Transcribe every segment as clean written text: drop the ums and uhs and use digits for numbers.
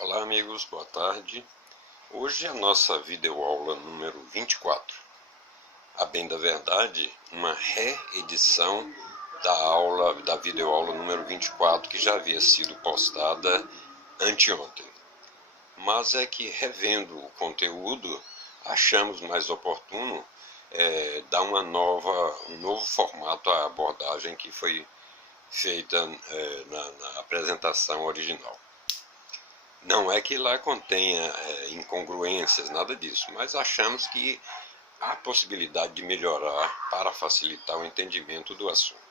Olá amigos, boa tarde. Hoje é a nossa videoaula número 24. A bem da verdade, uma reedição da videoaula número 24 que já havia sido postada anteontem. Mas é que revendo o conteúdo, achamos mais oportuno dar um novo formato à abordagem que foi feita na apresentação original. Não é que lá contenha incongruências, nada disso, mas achamos que há possibilidade de melhorar para facilitar o entendimento do assunto.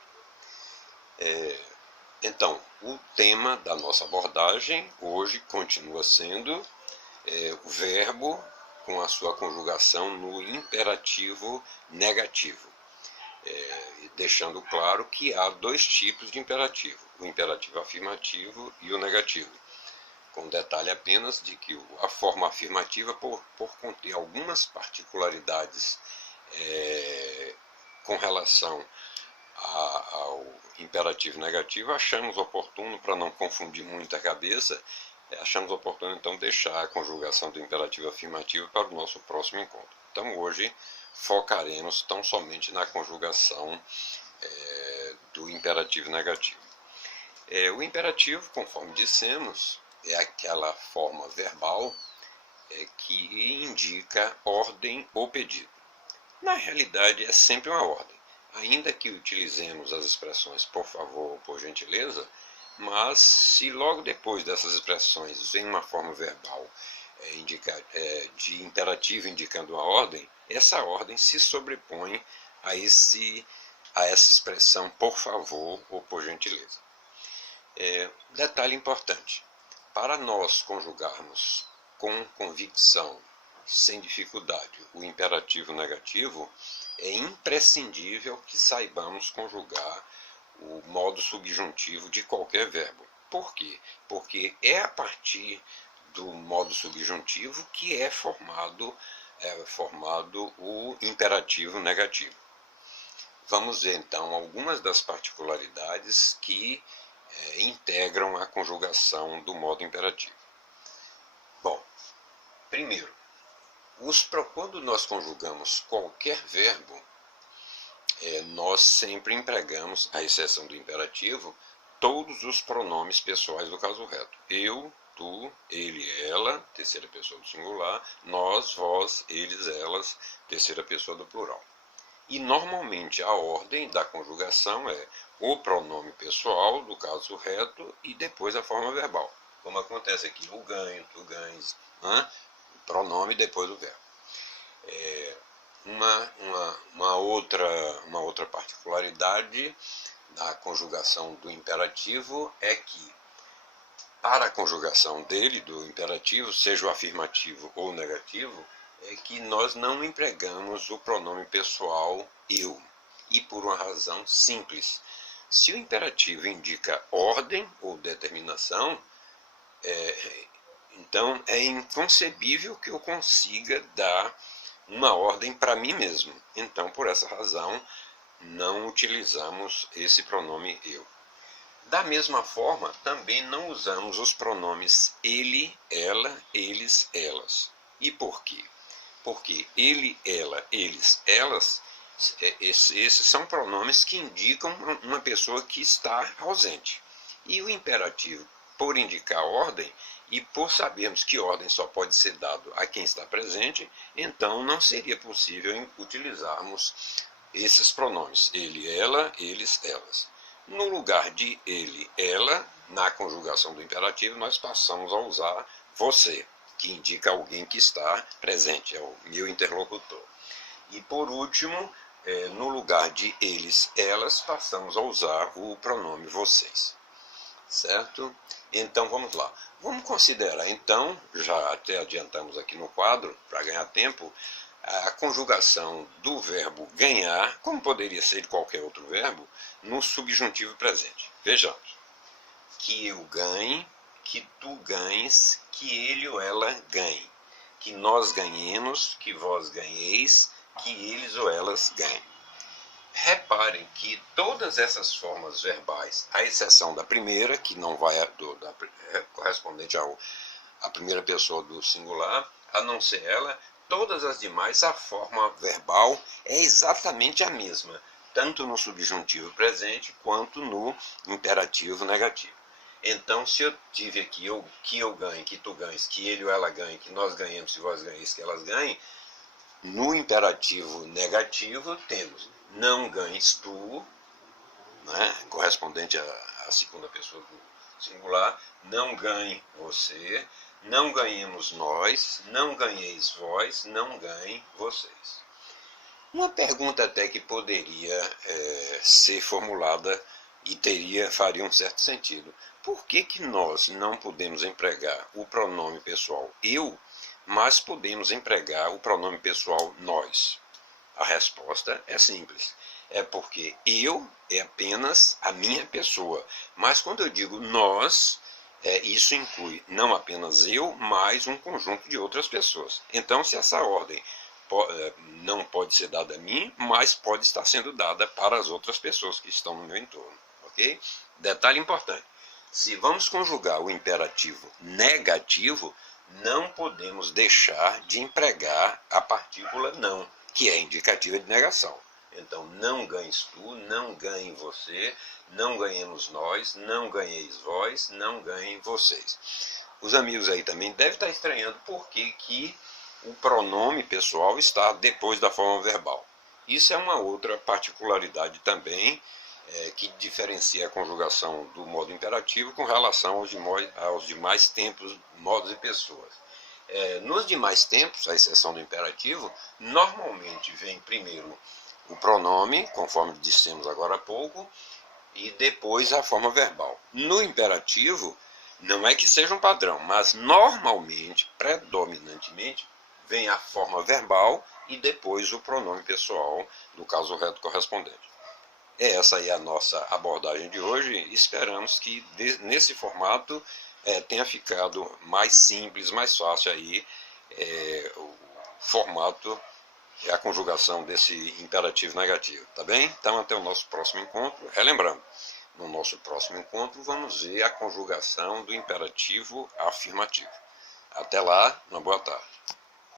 Então, o tema da nossa abordagem hoje continua sendo o verbo com a sua conjugação no imperativo negativo, deixando claro que há dois tipos de imperativo, o imperativo afirmativo e o negativo. Com detalhe apenas de que a forma afirmativa, por conter algumas particularidades com relação ao imperativo negativo, achamos oportuno, para não confundir muito a cabeça, achamos oportuno então deixar a conjugação do imperativo afirmativo para o nosso próximo encontro. Então hoje focaremos tão somente na conjugação do imperativo negativo. O imperativo, conforme dissemos, é aquela forma verbal que indica ordem ou pedido. Na realidade, é sempre uma ordem, ainda que utilizemos as expressões por favor ou por gentileza, mas se logo depois dessas expressões vem uma forma verbal de imperativo indicando uma ordem, essa ordem se sobrepõe a essa expressão por favor ou por gentileza. Detalhe importante. Para nós conjugarmos com convicção, sem dificuldade, o imperativo negativo, é imprescindível que saibamos conjugar o modo subjuntivo de qualquer verbo. Por quê? Porque é a partir do modo subjuntivo que é formado o imperativo negativo. Vamos ver então algumas das particularidades que integram a conjugação do modo imperativo. Bom, primeiro, quando nós conjugamos qualquer verbo, nós sempre empregamos, à exceção do imperativo, todos os pronomes pessoais do caso reto. Eu, tu, ele, ela, terceira pessoa do singular, nós, vós, eles, elas, terceira pessoa do plural. E normalmente a ordem da conjugação é o pronome pessoal do caso reto e depois a forma verbal. Como acontece aqui, eu ganho, tu ganhas, o pronome depois o verbo. Uma outra particularidade da conjugação do imperativo é que para a conjugação dele, do imperativo, seja o afirmativo ou o negativo, é que nós não empregamos o pronome pessoal eu, e por uma razão simples. Se o imperativo indica ordem ou determinação, então é inconcebível que eu consiga dar uma ordem para mim mesmo. Então, por essa razão, não utilizamos esse pronome eu. Da mesma forma, também não usamos os pronomes ele, ela, eles, elas. E por quê? Porque ele, ela, eles, elas, esses são pronomes que indicam uma pessoa que está ausente. E o imperativo, por indicar ordem, e por sabermos que ordem só pode ser dado a quem está presente, então não seria possível utilizarmos esses pronomes, ele, ela, eles, elas. No lugar de ele, ela, na conjugação do imperativo, nós passamos a usar você, que indica alguém que está presente, é o meu interlocutor. E por último, no lugar de eles, elas, passamos a usar o pronome vocês. Certo? Então vamos lá. Vamos considerar então, já até adiantamos aqui no quadro, para ganhar tempo, a conjugação do verbo ganhar, como poderia ser de qualquer outro verbo, no subjuntivo presente. Vejamos. Que eu ganhe, que tu ganhes, que ele ou ela ganhe. Que nós ganhemos, que vós ganheis, que eles ou elas ganhem. Reparem que todas essas formas verbais, à exceção da primeira, que não vai correspondente a primeira pessoa do singular, a não ser ela, todas as demais, a forma verbal é exatamente a mesma, tanto no subjuntivo presente quanto no imperativo negativo. Então, se eu tive aqui que eu ganhe, que tu ganhes, que ele ou ela ganhe, que nós ganhemos, se vós ganheis, que elas ganhem, no imperativo negativo temos não ganhes tu, né, correspondente à segunda pessoa do singular, não ganhe você, não ganhemos nós, não ganheis vós, não ganhem vocês. Uma pergunta até que poderia ser formulada e faria um certo sentido. Por que nós não podemos empregar o pronome pessoal eu, mas podemos empregar o pronome pessoal nós? A resposta é simples. É porque eu é apenas a minha pessoa. Mas quando eu digo nós, isso inclui não apenas eu, mas um conjunto de outras pessoas. Então, se essa ordem não pode ser dada a mim, mas pode estar sendo dada para as outras pessoas que estão no meu entorno. Ok? Detalhe importante. Se vamos conjugar o imperativo negativo, não podemos deixar de empregar a partícula não, que é indicativa de negação. Então, não ganhes tu, não ganhe você, não ganhemos nós, não ganheis vós, não ganhem vocês. Os amigos aí também devem estar estranhando por que o pronome pessoal está depois da forma verbal. Isso é uma outra particularidade também, que diferencia a conjugação do modo imperativo com relação aos demais tempos, modos e pessoas. Nos demais tempos, à exceção do imperativo, normalmente vem primeiro o pronome, conforme dissemos agora há pouco, e depois a forma verbal. No imperativo, não é que seja um padrão, mas normalmente, predominantemente, vem a forma verbal e depois o pronome pessoal, no caso reto correspondente. Essa aí é a nossa abordagem de hoje. Esperamos que nesse formato tenha ficado mais simples, mais fácil aí o formato e a conjugação desse imperativo negativo, tá bem? Então até o nosso próximo encontro. Relembrando, no nosso próximo encontro vamos ver a conjugação do imperativo afirmativo. Até lá, uma boa tarde.